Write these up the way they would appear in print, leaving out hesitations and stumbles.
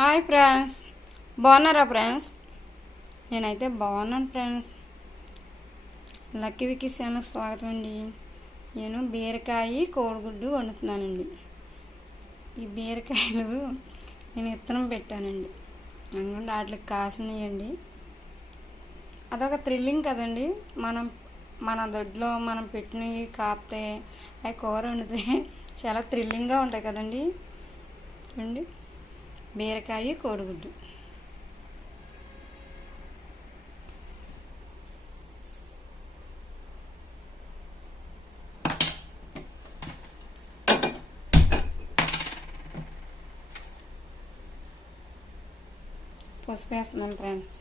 Hi friends, బాగున్నారా friends? నేనైతే బాగున్నాను ఫ్రెండ్స్. లక్కీ విక్కీ ఛానల్కి స్వాగతం అండి. నేను బీరకాయ కోడిగుడ్డు వండుతున్నానండి. ఈ బీరకాయలు నేను విత్తనం పెట్టానండి. అందుకని వాటికి కాసినాయండి. అదొక థ్రిల్లింగ్ కదండి. మన దొడ్లో మనం పెట్టినవి కాపితే అవి కూర వండితే చాలా థ్రిల్లింగ్గా ఉంటాయి కదండి. చూడండి, బీరకాయ కోడిగుడ్డు. పసుపు వేస్తున్నాను ఫ్రెండ్స్.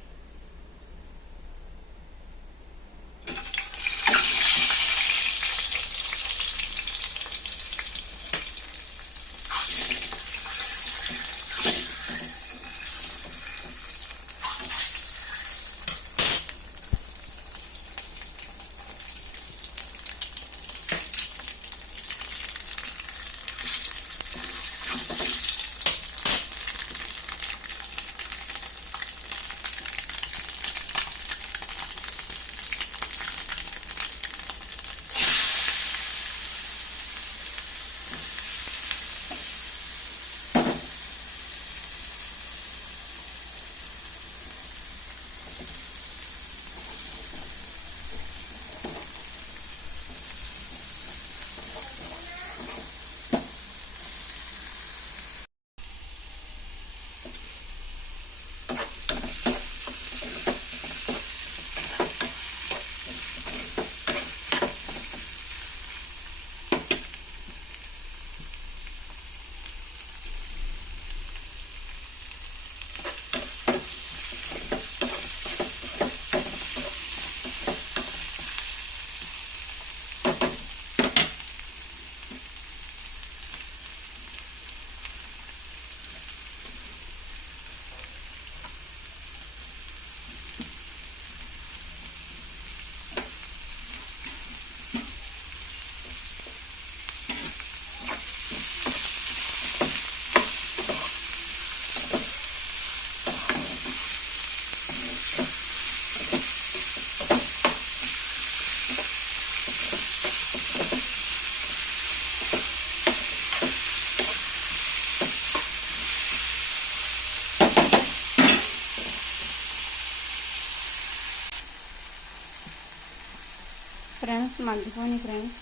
ఫ్రెండ్స్, మగ్గిపోయి ఫ్రెండ్స్,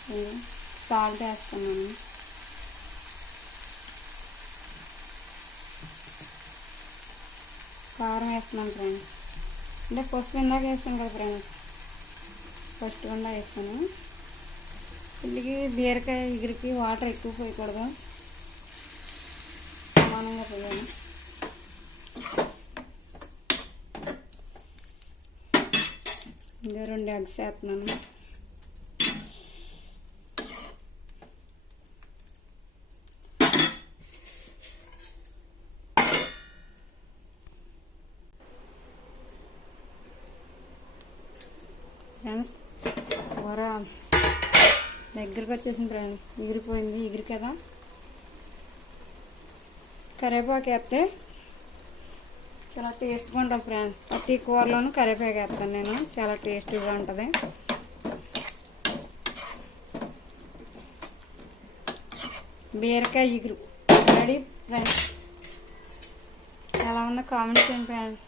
సాల్ట్ వేస్తున్నాను. కారం వేస్తున్నాను ఫ్రెండ్స్. అంటే పసుపు ఇందాక వేసాను కదా ఫ్రెండ్స్, ఫస్ట్ గుండా వేసాను. ఇల్లికి బీరకాయ ఎగిరికి వాటర్ ఎక్కువ పోయకూడదు, సమానంగా పోయాను. ఇంకా 2 ఎగ్స్ వేస్తున్నాను. ఫ్రెండ్స్, కూర దగ్గరికి వచ్చేసింది ఫ్రెండ్స్. ఎగిరి కదా. కరివేపాకు వేస్తే చాలా టేస్ట్గా ఉంటుంది ఫ్రెండ్స్. ప్రతి కూరలోనూ కరివేపాకు వేస్తాను నేను, చాలా టేస్టీగా ఉంటుంది. బీరకాయ ఎగురు రెడీ ఫ్రెండ్స్. ఎలా ఉందో కామెంట్ చేయండి ఫ్రెండ్స్.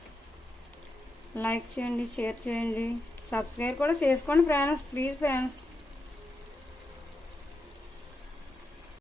లైక్ చేయండి, షేర్ చేయండి, సబ్స్క్రైబ్ కూడా చేసుకోండి ఫ్రెండ్స్, ప్లీజ్ ఫ్రెండ్స్.